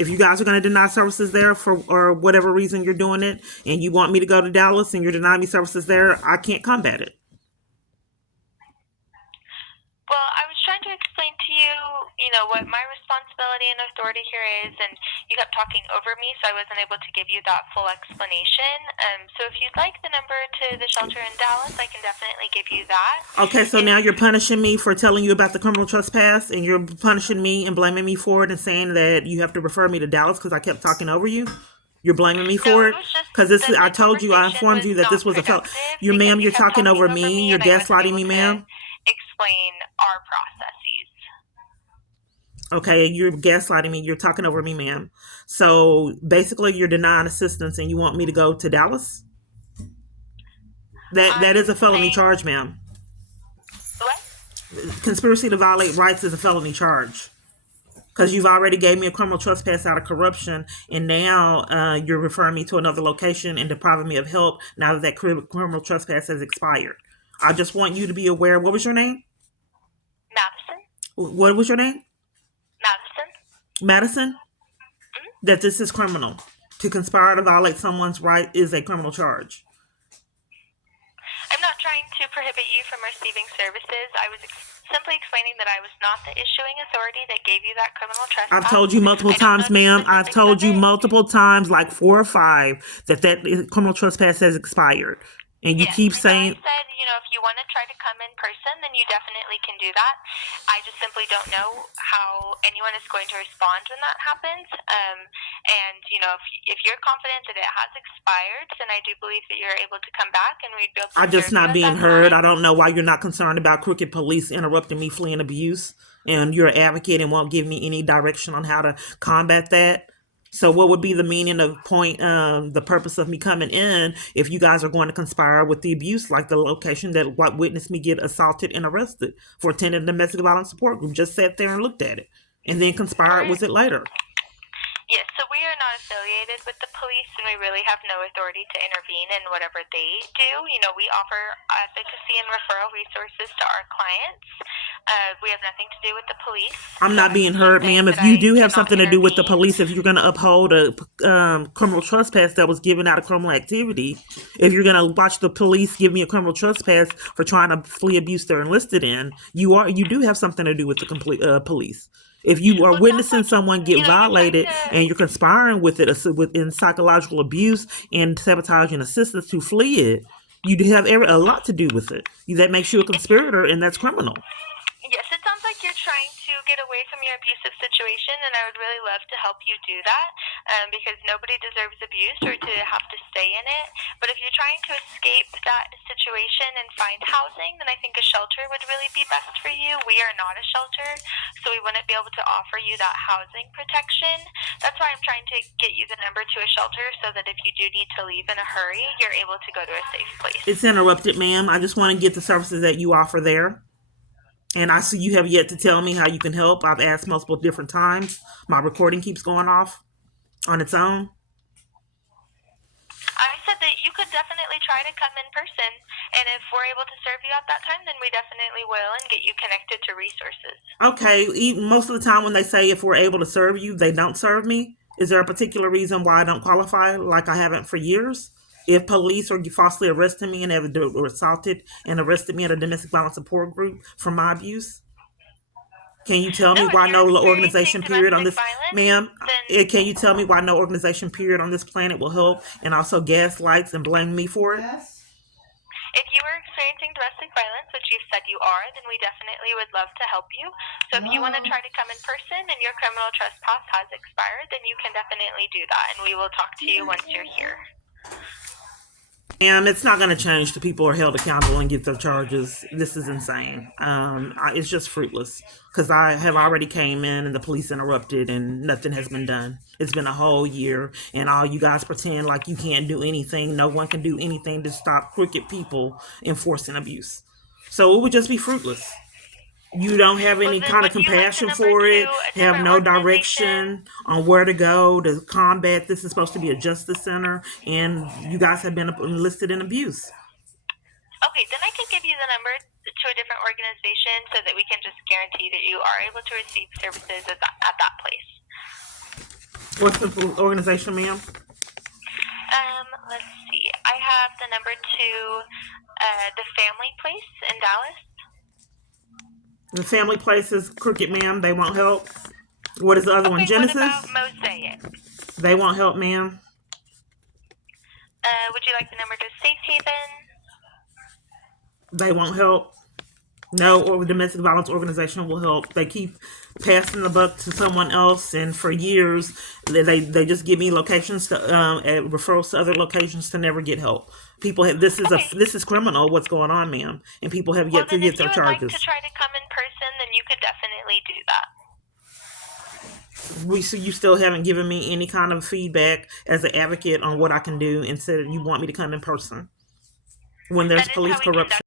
If you guys are going to deny services there for or whatever reason you're doing it, and you want me to go to Dallas and you're denying me services there, I can't combat it. Well, I was trying to explain to you, what my responsibility and authority here is, and you kept talking over me, so I wasn't able to give you that full explanation. So if you'd like the number to the shelter in Dallas, I can definitely give you that. Okay, so now you're punishing me for telling you about the criminal trespass, and you're punishing me and blaming me for it and saying that you have to refer me to Dallas because I kept talking over you. You're blaming me for it because this. I told you, I informed you that this was a felony. Ma'am, you're talking over me. You're gaslighting me, ma'am. Explain our processes. Okay, you're gaslighting me. You're talking over me, ma'am. So basically, you're denying assistance, and you want me to go to Dallas. That is a felony charge, ma'am. What? Conspiracy to violate rights is a felony charge. Because you've already gave me a criminal trespass out of corruption, and now you're referring me to another location and depriving me of help now that criminal trespass has expired. I just want you to be aware. What was your name? Madison. What was your name? Madison. Madison? Mm-hmm. That this is criminal. To conspire to violate someone's right is a criminal charge. I'm not trying to prohibit you from receiving services. I was simply explaining that I was not the issuing authority that gave you that criminal trespass. I've told you multiple times, ma'am. I've told you multiple times, like 4 or 5, that criminal trespass has expired. And you keep saying... I said, if you want to try to come in person, then you definitely can do that. I just simply don't know how anyone is going to respond when that happens. And, if you're confident that it has expired, then I do believe that you're able to come back and we'd be able to... I'm just not being heard. I don't know why you're not concerned about crooked police interrupting me fleeing abuse. And you're an advocate and won't give me any direction on how to combat that. So what would be the meaning of the purpose of me coming in if you guys are going to conspire with the abuse, like the location that witnessed me get assaulted and arrested for attending the domestic violence support group? Just sat there and looked at it and then conspired with it later. Yes, so we are not affiliated with the police, and we really have no authority to intervene in whatever they do. We offer advocacy and referral resources to our clients. We have nothing to do with the police. I'm not being heard, ma'am. If you do have something to do with the police, if you're going to uphold a criminal trespass that was given out of criminal activity, if you're going to watch the police give me a criminal trespass for trying to flee abuse they're enlisted in, you do have something to do with the police. If you are witnessing someone get violated and you're conspiring with it in psychological abuse and sabotaging assistance to flee it, you have a lot to do with it. That makes you a conspirator, and that's criminal. Yes, it sounds like you're trying to get away from your abusive situation, and I would really love to help you do that because nobody deserves abuse or to have to stay in it. But if you're trying to escape that situation and find housing, then I think a shelter would really be best for you. We are not a shelter, so we wouldn't be able to offer you that housing protection. That's why I'm trying to get you the number to a shelter so that if you do need to leave in a hurry, you're able to go to a safe place. It's interrupted, ma'am. I just want to get the services that you offer there. And I see you have yet to tell me how you can help. I've asked multiple different times. My recording keeps going off on its own. I said that you could definitely try to come in person. And if we're able to serve you at that time, then we definitely will and get you connected to resources. Okay. Most of the time when they say if we're able to serve you, they don't serve me. Is there a particular reason why I don't qualify like I haven't for years? If police are falsely arresting me and have assaulted and arrested me at a domestic violence support group for my abuse, can you tell me why no organization period on this, ma'am? Can you tell me why no organization period on this planet will help and also gaslights and blame me for it? Yes. If you are experiencing domestic violence, which you said you are, then we definitely would love to help you. So if you want to try to come in person and your criminal trespass has expired, then you can definitely do that, and we will talk to you once you're here. And it's not going to change. The people are held accountable and get their charges. This is insane. It's just fruitless because I have already came in and the police interrupted and nothing has been done. It's been a whole year and all you guys pretend like you can't do anything. No one can do anything to stop crooked people enforcing abuse. So it would just be fruitless. You don't have any kind of compassion for it, have no direction on where to go to combat. This is supposed to be a justice center, and you guys have been enlisted in abuse. Okay, then I can give you the number to a different organization so that we can just guarantee that you are able to receive services at that place. What's the organization, ma'am? Let's see. I have the number to the Family Place in Dallas. The Family Place is crooked, ma'am. They won't help. What is the other one? Okay, Genesis? what about Mosaic? They won't help, ma'am. Would you like the number to Safe Haven? They won't help. No, or domestic violence organization will help. They keep passing the buck to someone else, and for years they just give me locations to referrals to other locations to never get help. People have this is Okay. this is criminal. What's going on, ma'am? And people have yet to Well, then get if their you would like charges. to try to come in person, then you could definitely do that. You still haven't given me any kind of feedback as an advocate on what I can do. Instead, you want me to come in person when there's That is police how we conduct corruption.